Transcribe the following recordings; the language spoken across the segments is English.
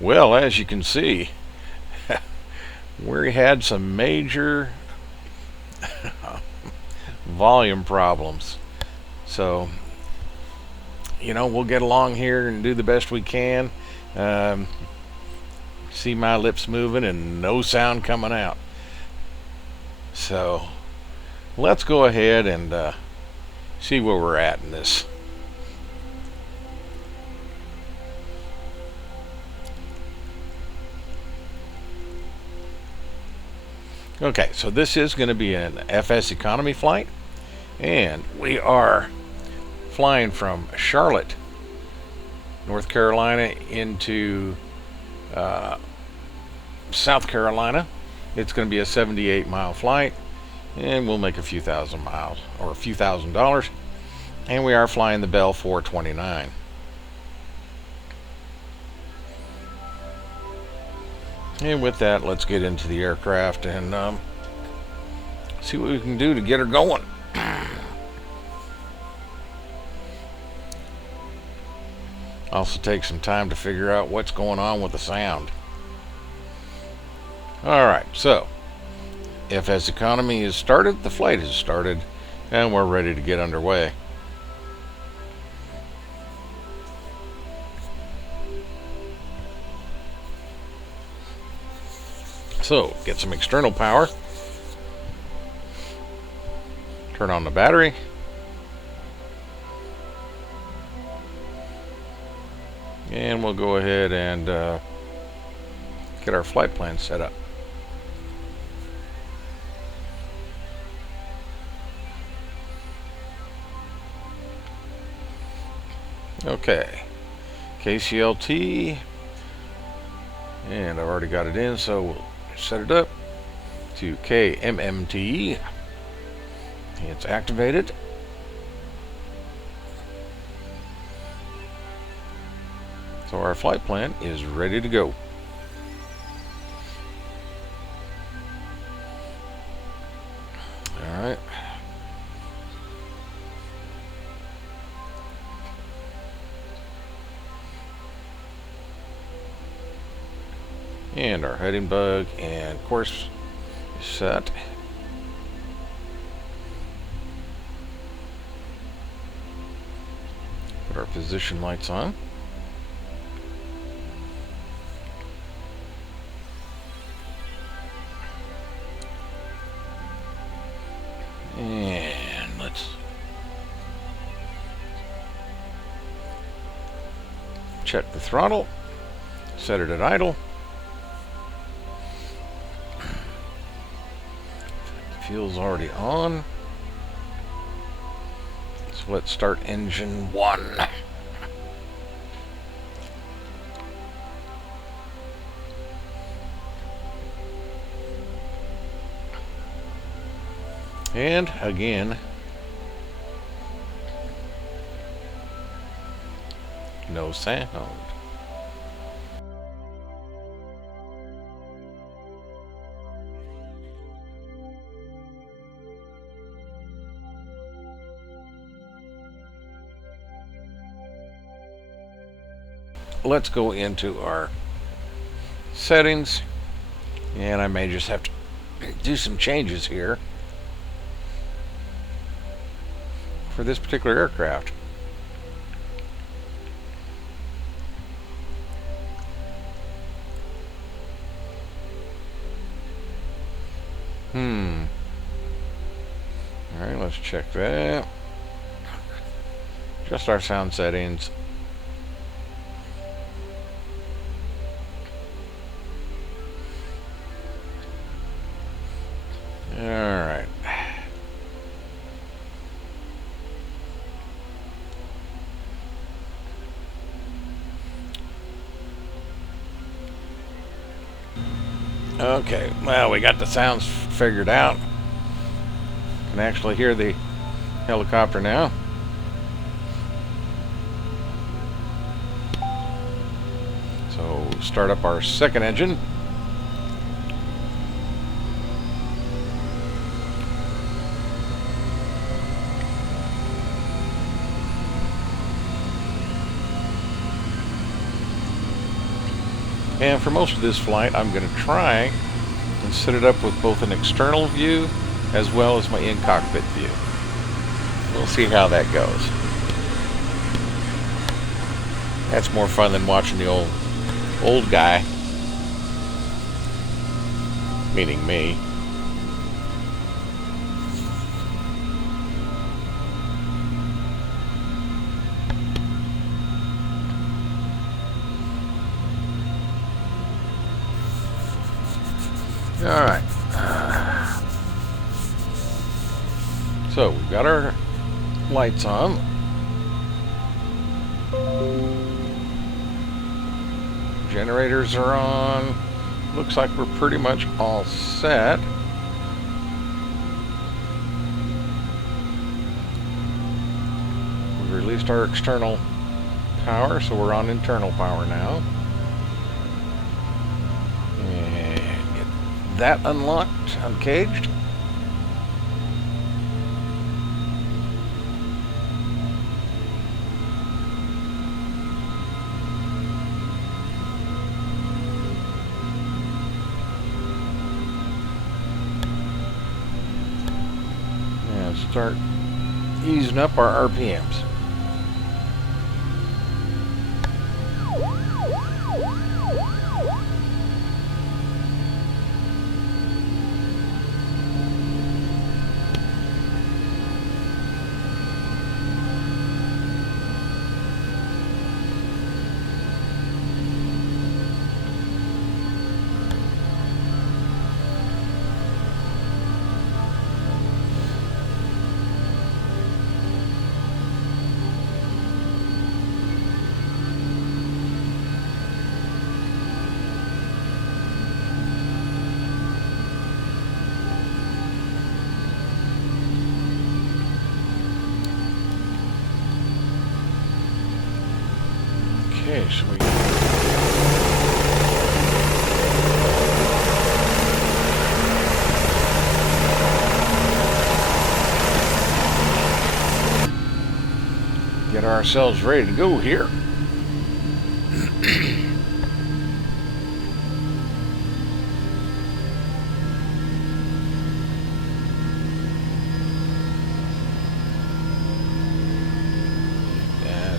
Well, as you can see, we had some major volume problems. So, we'll get along here and do the best we can. Um, See my lips moving and no sound coming out. So, let's go ahead and see where we're at in this. Okay, so this is going to be an FS economy flight, and we are flying from Charlotte, North Carolina into South Carolina. It's going to be a 78-mile flight, and we'll make a few thousand miles or a few $1,000s. And we are flying the Bell 429. And with that, let's get into the aircraft and see what we can do to get her going. Also take some time to figure out what's going on with the sound. Alright, so FS economy is started, the flight has started, and we're ready to get underway. So, get some external power, turn on the battery, and we'll go ahead and get our flight plan set up. Okay, KCLT, and I've already got it in, so we'll set it up to KMMT. It's activated. So our flight plan is ready to go. All right. And our heading bug and course is set. Put our position lights on. And let's check the throttle, set it at idle. Fuel's already on. So let's start engine 1. And again, no sound. Let's go into our settings, and I may just have to do some changes here for this particular aircraft. Alright, let's check that. Just our sound settings. Alright. Okay, well, we got the sounds figured out. Can actually hear the helicopter now. So start up our second engine. And for most of this flight, I'm going to try and set it up with both an external view as well as my in-cockpit view. We'll see how that goes. That's more fun than watching the old guy, meaning me. All right. So we've got our lights on. Generators are on. Looks like we're pretty much all set. We released our external power, so we're on internal power now. And get that unlocked, uncaged. Start easing up our RPMs. Okay, so we get ourselves ready to go here.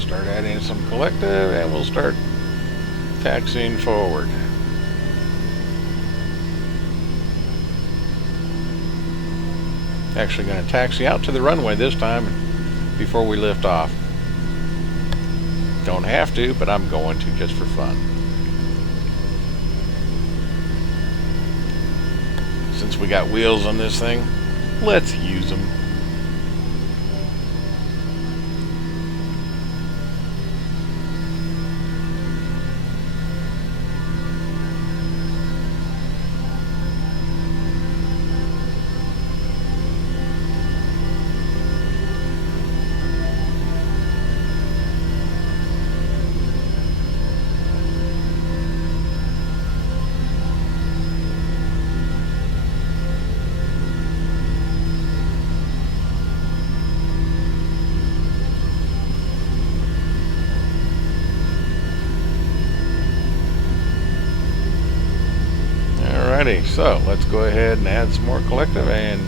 Start adding some collective, and we'll start taxiing forward. Actually going to taxi out to the runway this time before we lift off. Don't have to, but I'm going to just for fun. Since we got wheels on this thing, let's use them. So let's go ahead and add some more collective and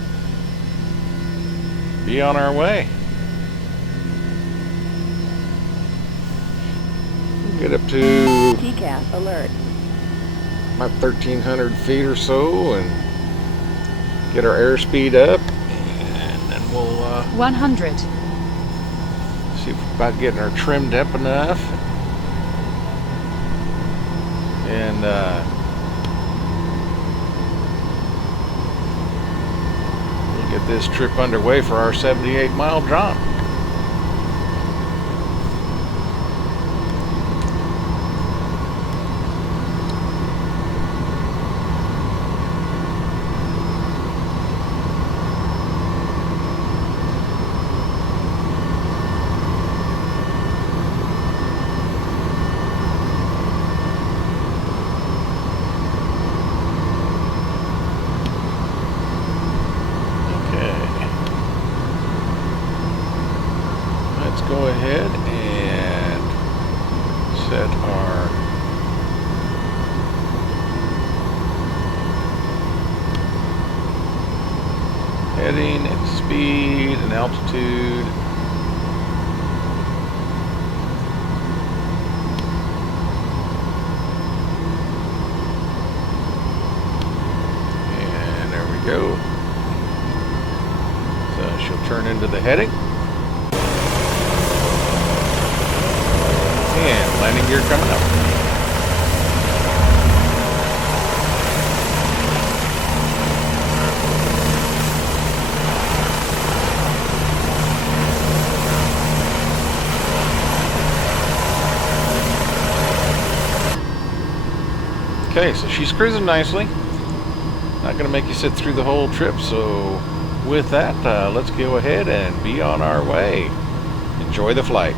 be on our way. We'll get up to takeoff alert. About 1,300 feet or so and get our airspeed up, and then we'll 100. see if we're about getting her trimmed up enough, and get this trip underway for our 78-mile jaunt. Heading and speed and altitude. And there we go. So she'll turn into the heading. And landing gear coming up. Okay, so she's cruising nicely. Not going to make you sit through the whole trip, so with that, let's go ahead and be on our way. Enjoy the flight.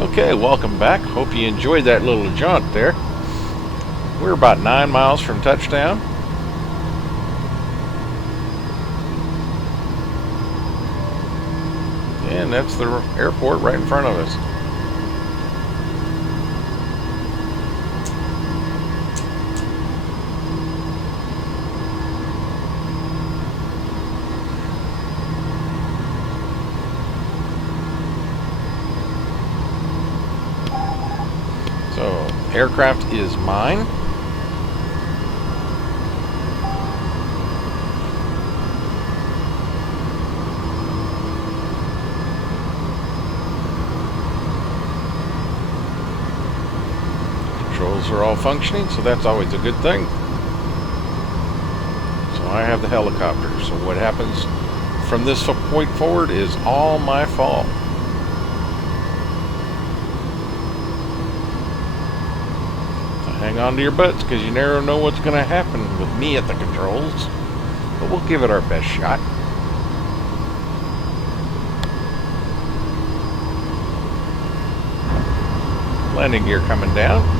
Okay, welcome back. Hope you enjoyed that little jaunt there. We're about 9 miles from touchdown. And that's the airport right in front of us. So, aircraft is mine. Controls are all functioning, so that's always a good thing. So I have the helicopter. So what happens from this point forward is all my fault. Hang on to your butts, because you never know what's going to happen with me at the controls. But we'll give it our best shot. Landing gear coming down.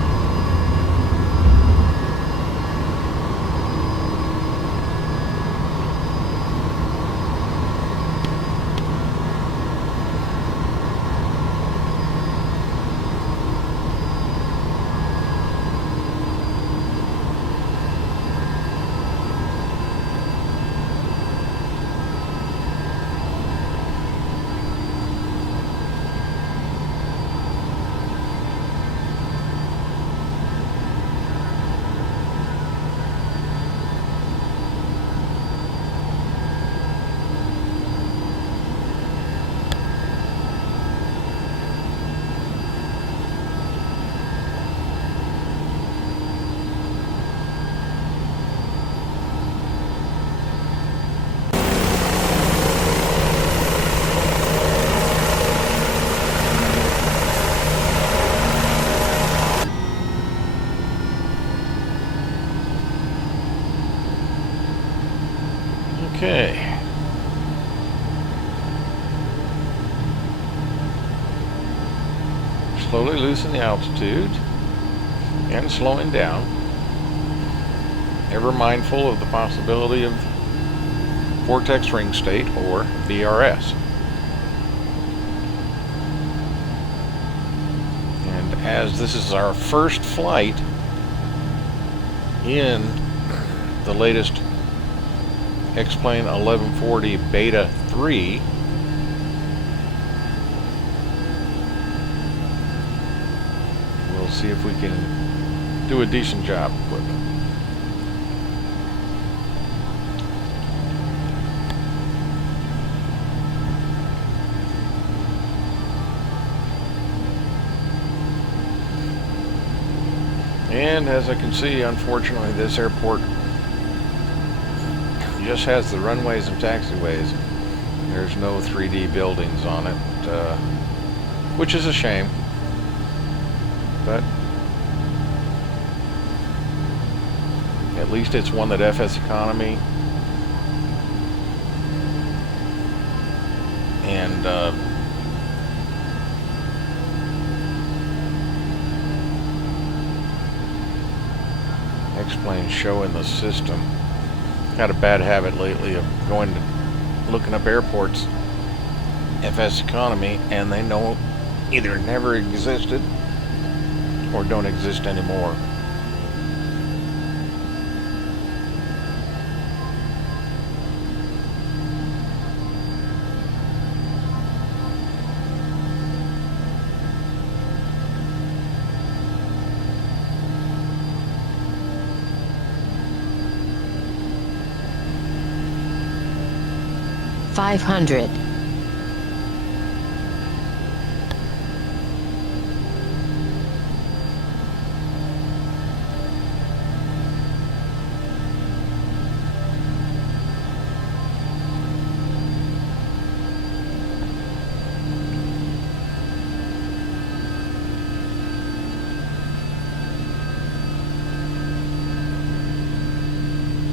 Okay. Slowly loosen the altitude and slowing down. Ever mindful of the possibility of vortex ring state or VRS. And as this is our first flight in the latest X-Plane 1140 Beta 3, we'll see if we can do a decent job with it. And as I can see, unfortunately, this airport just has the runways and taxiways. There's no 3D buildings on it, which is a shame. But at least it's one that FS Economy and X-Plane show in the system. Had a bad habit lately of going to looking up airports, FS Economy, and they know either never existed or don't exist anymore. $500.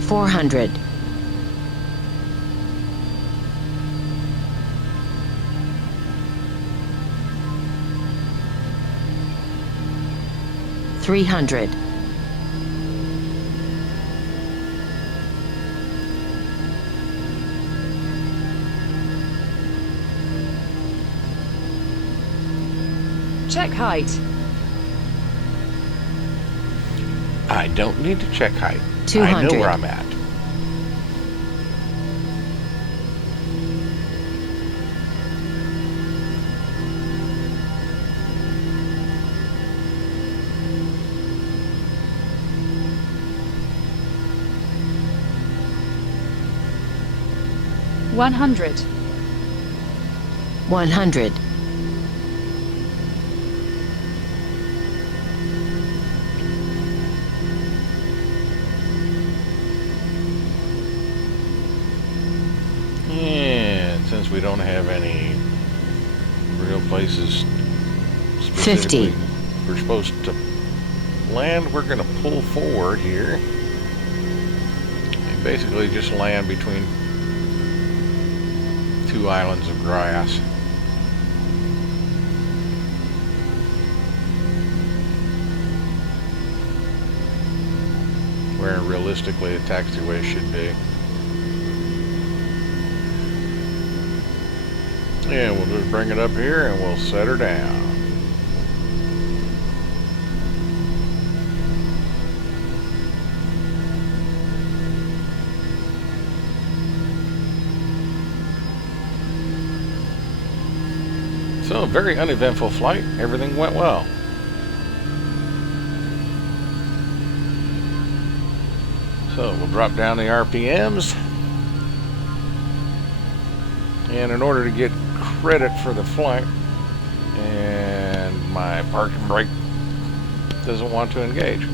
$400. $300. Check height. I don't need to check height. 200. I know where I'm at. $100. $100. And since we don't have any real places specifically 50. we're supposed to land, we're going to pull forward here and basically just land between two islands of grass. Where realistically a taxiway should be. And we'll just bring it up here and we'll set her down. So, a very uneventful flight. Everything went well. So, we'll drop down the RPMs. And in order to get credit for the flight, and my parking brake doesn't want to engage.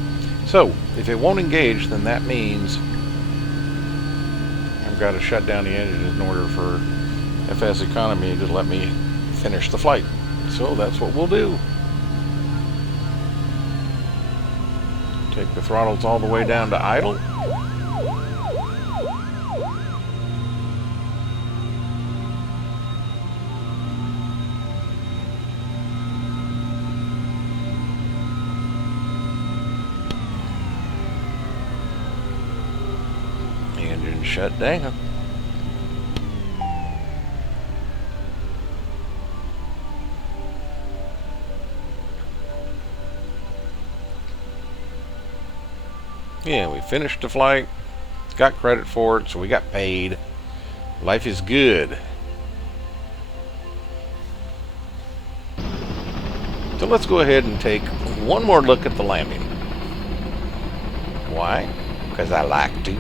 So, if it won't engage, then that means I've got to shut down the engine in order for FS Economy to let me finish the flight. So that's what we'll do. Take the throttles all the way down to idle. Engine shut down. Yeah, we finished the flight, got credit for it, so we got paid. Life is good. So let's go ahead and take one more look at the landing. Why? Because I like to.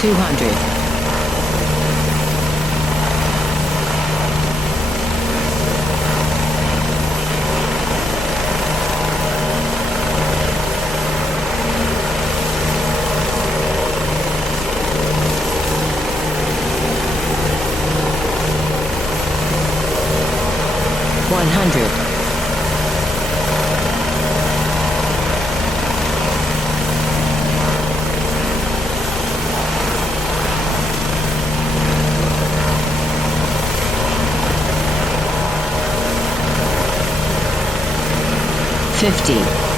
200. 100. 50.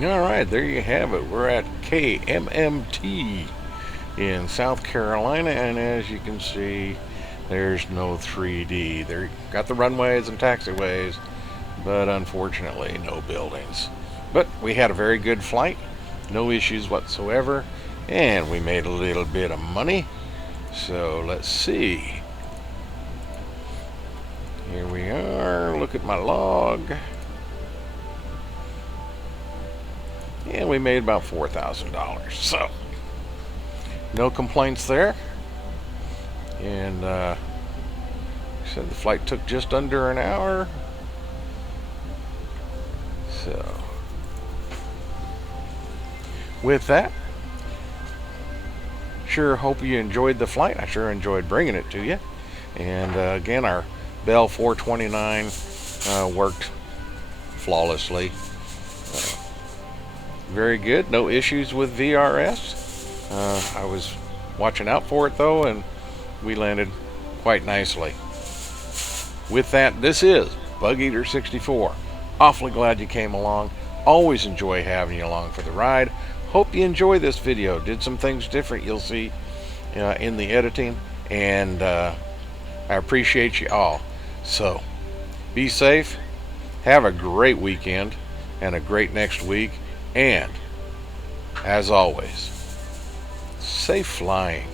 All right, there you have it. We're at KMMT in South Carolina, and as you can see, there's no 3D. They got the runways and taxiways, but unfortunately no buildings. But we had a very good flight, no issues whatsoever, and we made a little bit of money. So let's see. Here we are. Look at my log. And we made about $4,000. So no complaints there. And said the flight took just under an hour. So with that, sure hope you enjoyed the flight. I sure enjoyed bringing it to you. And again, our Bell429 worked flawlessly. Very good, no issues with VRS. I was watching out for it though, and we landed quite nicely. With that, this is Bug Eater 64. Awfully glad you came along. Always enjoy having you along for the ride. Hope you enjoy this video. Did some things different, you'll see in the editing, and I appreciate you all. So be safe, have a great weekend and a great next week, and as always, safe flying.